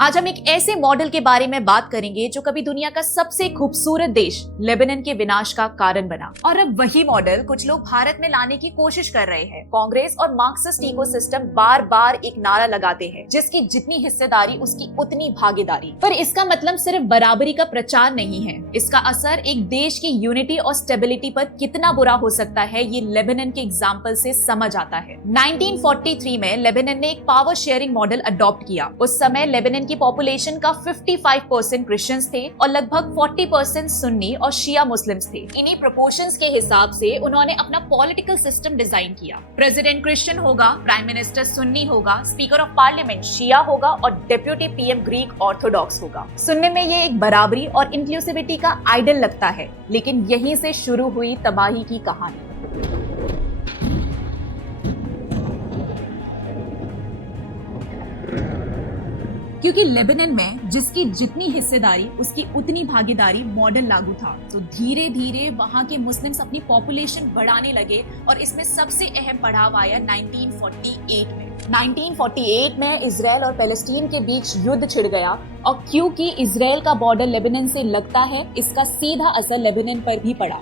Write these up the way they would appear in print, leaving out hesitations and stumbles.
आज हम एक ऐसे मॉडल के बारे में बात करेंगे जो कभी दुनिया का सबसे खूबसूरत देश लेबनान के विनाश का कारण बना। और अब वही मॉडल कुछ लोग भारत में लाने की कोशिश कर रहे हैं। कांग्रेस और मार्क्सिस्ट इकोसिस्टम बार बार एक नारा लगाते हैं, जिसकी जितनी हिस्सेदारी उसकी उतनी भागीदारी। पर इसका मतलब सिर्फ बराबरी का प्रचार नहीं है, इसका असर एक देश की यूनिटी और स्टेबिलिटी पर कितना बुरा हो सकता है, ये लेबनान के एग्जाम्पल से समझ आता है। 1943 में लेबनान ने एक पावर शेयरिंग मॉडल अडॉप्ट किया। उस समय लेबनान की पॉपुलेशन का 55% क्रिश्चियंस थे और लगभग 40% सुन्नी और शिया मुस्लिम्स थे। इन्हीं प्रोपोर्शंस के हिसाब से उन्होंने अपना पॉलिटिकल सिस्टम डिजाइन किया। प्रेसिडेंट क्रिश्चियन होगा, प्राइम मिनिस्टर सुन्नी होगा, स्पीकर ऑफ पार्लियामेंट शिया होगा और डेप्यूटी पीएम ग्रीक ऑर्थोडॉक्स होगा। सुनने में ये एक बराबरी और इंक्लूसिविटी का आइडल लगता है, लेकिन यहीं से शुरू हुई तबाही की कहानी। क्योंकि लेबनान में जिसकी जितनी हिस्सेदारी उसकी उतनी भागीदारी मॉडल लागू था, तो धीरे धीरे वहां के मुस्लिम्स अपनी पॉपुलेशन बढ़ाने लगे और इसमें सबसे अहम पड़ाव आया 1948 में। 1948 में इजराइल और पैलेस्टीन के बीच युद्ध छिड़ गया और क्योंकि इजराइल का बॉर्डर लेबनान से लगता है, इसका सीधा असर लेबनान पर भी पड़ा।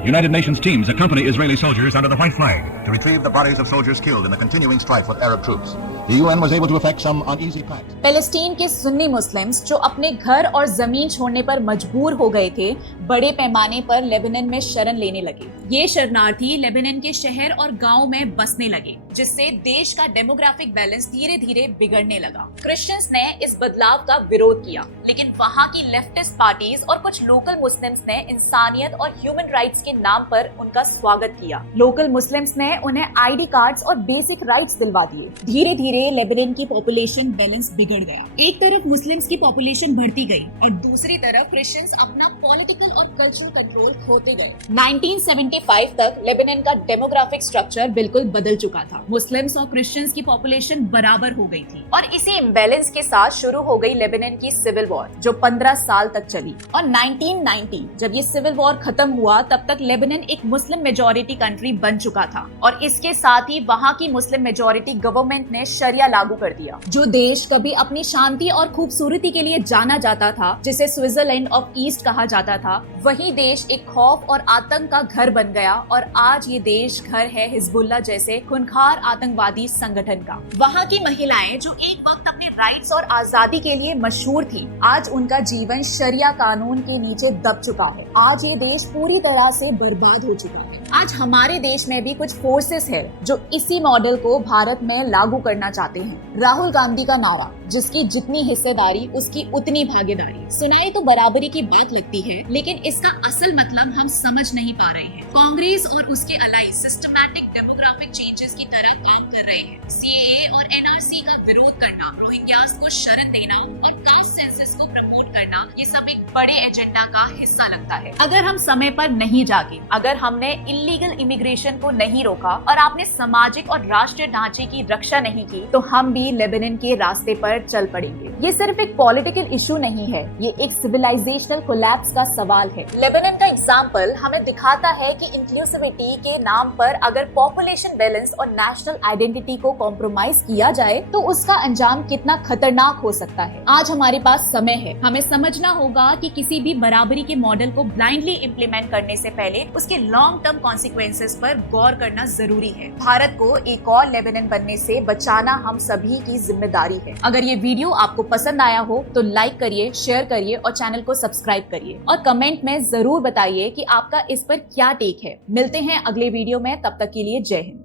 United Nations teams accompany Israeli soldiers under the white flag to retrieve the bodies of soldiers killed in the continuing strife with Arab troops. The UN was able to effect some uneasy pacts. Palestine के Sunni Muslims जो अपने घर और जमीन छोड़ने पर मजबूर हो गए थे, बड़े पैमाने पर लेबनान में शरण लेने लगे। ये शरणार्थी लेबनान के शहर और गांव में बसने लगे, जिससे देश का डेमोग्राफिक बैलेंस धीरे धीरे बिगड़ने लगा। क्रिश्चियंस ने इस बदलाव का विरोध किया, लेकिन वहां की लेफ्टिस्ट पार्टीज और कुछ लोकल मुस्लिम्स ने इंसानियत और ह्यूमन राइट्स के नाम पर उनका स्वागत किया। लोकल मुस्लिम्स ने उन्हें आईडी कार्ड्स और बेसिक राइट्स दिलवा दिए। धीरे धीरे लेबनान की पॉपुलेशन बैलेंस बिगड़ गया। एक तरफ मुस्लिम्स की पॉपुलेशन बढ़ती गई और दूसरी तरफ क्रिश्चियंस अपना पॉलिटिकल और कल्चरल कंट्रोल खोते गए। 1975 तक लेबनान का डेमोग्राफिक स्ट्रक्चर बिल्कुल बदल चुका था। मुस्लिम्स और क्रिश्चियंस की पॉपुलेशन बराबर हो गई थी और इसी इम्बैलेंस के साथ शुरू हो गई लेबनान की सिविल वॉर, जो 15 साल तक चली। और 1990 जब ये सिविल वॉर खत्म हुआ, तब तक लेबनान एक मुस्लिम मेजॉरिटी कंट्री बन चुका था और इसके साथ ही वहां की मुस्लिम मेजॉरिटी गवर्नमेंट ने शरिया लागू कर दिया। जो देश कभी अपनी शांति और खूबसूरती के लिए जाना जाता था, जिसे स्विट्जरलैंड ऑफ ईस्ट कहा जाता था, वही देश एक खौफ और आतंक का घर बन गया और आज ये देश घर है हिजबुल्लाह जैसे खूंखार आतंकवादी संगठन का। वहाँ की महिलाएं जो एक वक्त अपने राइट्स और आजादी के लिए मशहूर थी, आज उनका जीवन शरिया कानून के नीचे दब चुका है। आज ये देश पूरी तरह से बर्बाद हो चुका है। आज हमारे देश में भी कुछ फोर्सेस है जो इसी मॉडल को भारत में लागू करना चाहते हैं। राहुल गांधी का नारा, जिसकी जितनी हिस्सेदारी उसकी उतनी भागीदारी, सुनाई तो बराबरी की बात लगती है, लेकिन इसका असल मतलब हम समझ नहीं पा रहे हैं। कांग्रेस और उसके अलाइ सिस्टमैटिक डेमोग्राफिक चेंजेस की तरह काम कर रहे हैं। सीएए और एनआरसी का विरोध करना, रोहिंग्यास को शरण देना और कास्ट सेंसस को प्रमोट करना, ये सब एक बड़े एजेंडा का हिस्सा लगता है। अगर हम समय पर नहीं जागे, अगर हमने इलीगल इमिग्रेशन को नहीं रोका और आपने सामाजिक और राष्ट्रीय ढांचे की रक्षा नहीं की, तो हम भी लेबनान के रास्ते पर चल पड़ेंगे। ये सिर्फ एक पॉलिटिकल इशू नहीं है, ये एक सिविलाइजेशनल कोलैप्स का सवाल है। लेबनान का एग्जाम्पल हमें दिखाता है कि इंक्लूसिविटी के नाम पर अगर पॉपुलेशन बैलेंस और नेशनल आइडेंटिटी को कॉम्प्रोमाइज किया जाए, तो उसका अंजाम कितना खतरनाक हो सकता है। आज हमारे पास समय है, हमें समझना होगा कि किसी भी बराबरी के मॉडल को ब्लाइंडली इम्प्लीमेंट करने से पहले उसके लॉन्ग टर्म कॉन्सिक्वेंसेस पर गौर करना जरूरी है। भारत को एक और लेबनान बनने से बचाना हम सभी की जिम्मेदारी है। अगर ये वीडियो आपको पसंद आया हो तो लाइक करिए, शेयर करिए और चैनल को सब्सक्राइब करिए और कमेंट में जरूर बताइए कि आपका इस पर क्या टेक है। मिलते हैं अगले वीडियो में, तब तक के लिए जय हिंद।